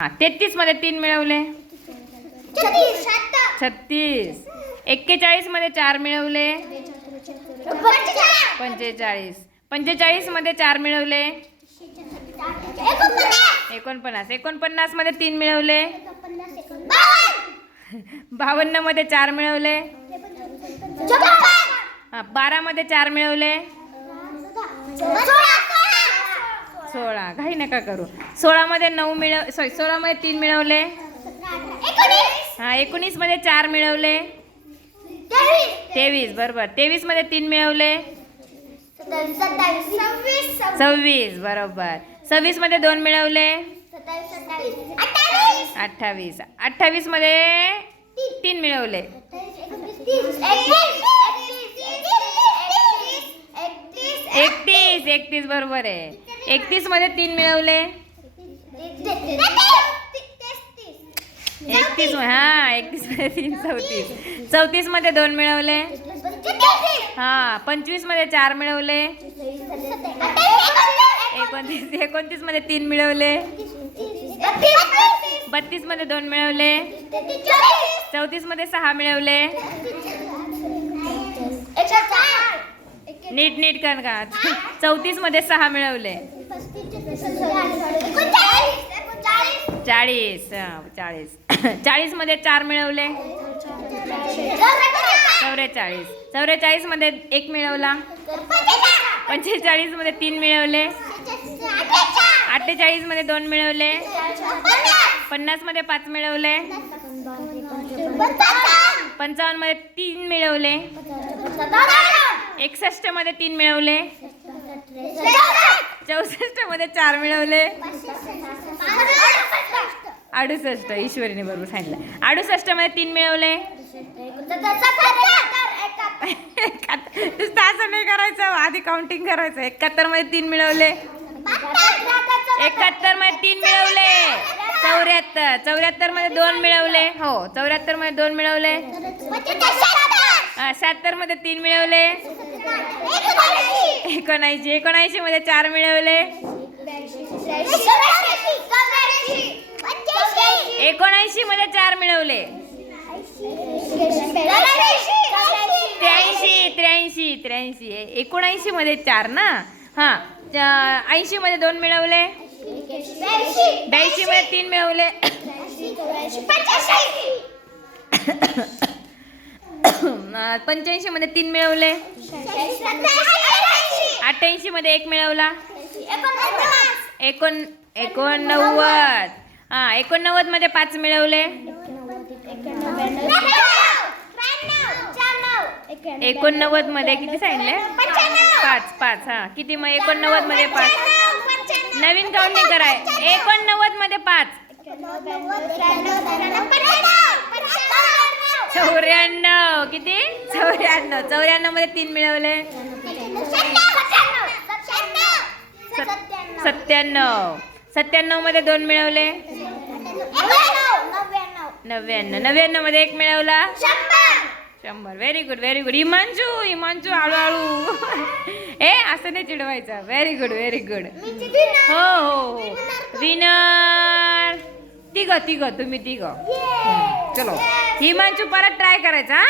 हा 33 मध्ये 3 मिळवले 36. 41 मध्ये 4 मिळवले 45. 45 मध्ये 4 मिळवले 49. 49 मध्ये 3 मिळवले 52 मध्ये 4 मिळवले 12 मध्ये 4 मिळवले 16. घाई नका करू. 16 मध्ये 16 मध्ये 3 मिळवले 19 मध्ये 4 मिळवले 23. बरोबर. 23 मध्ये 3 मिळवले 26. बरोबर. 26 मध्ये 2 मिळवले 28. 28 मध्ये 3 मिळवले 31. बरोबर आहे. 31 मध्ये 3 मिळवले 31. हा 31 मध्ये 3 34. 34 मध्ये 2 मिळवले 25 मध्ये 4 मिळवले 29 मध्ये 3 मिळवले 32 मध्ये 2 मिळवले 34 मध्ये 6 मिळवले. नीट कर का. 34 मध्ये 6 मिळवले 40. 40 मध्ये 4 मिळवले 44. 44 मध्ये 1 मिळवला 45 मध्ये 3 मिळवले 48 मध्ये 2 मिळवले 50 मध्ये 5 मिळवले 55 मध्ये 3 मिळवले 61 मध्ये 3 मिळवले 64 मध्ये 4 मिळवले 68. ईश्वरीने बरोबर सांगितलं. 68 मध्ये 3 मिळवले. असं नाही करायचं, आधी काउंटिंग करायचं. 71 मध्ये 3 मिळवले 71 मध्ये 3 मिळवले 74. 74 मध्ये 2 मिळवले. हो 74 मध्ये 2 मिळवले 76 मध्ये 3 मिळवले 79. 79 मध्ये 4 मिळवले 79 मध्ये 4 मिळवले 83. 79 मध्ये 4 ना. हा 80 मध्ये 2 मिळवले 82 मध्ये 3 मिळवले 85 मध्ये 3 मिळवले 88 मध्ये 1 मिळवला 89. हा 89 मध्ये 5 मिळवले 89 मध्ये किती सांगितले 5. हा किती मग 89 मध्ये 5. नवीन काउंटिंग कराय. 89 मध्ये 5 94. किती 94. 94 मध्ये 3 मिळवले 97. 97 मध्ये 2 मिळवले 99. 99 मध्ये 1 मिळवला 100. Very good. इमांशू हळूहळू. असं नाही चिडवायचं. Very good. हो विनर तिघ तुम्ही तिघ. चलो हिमांशू परत ट्राय करायचा.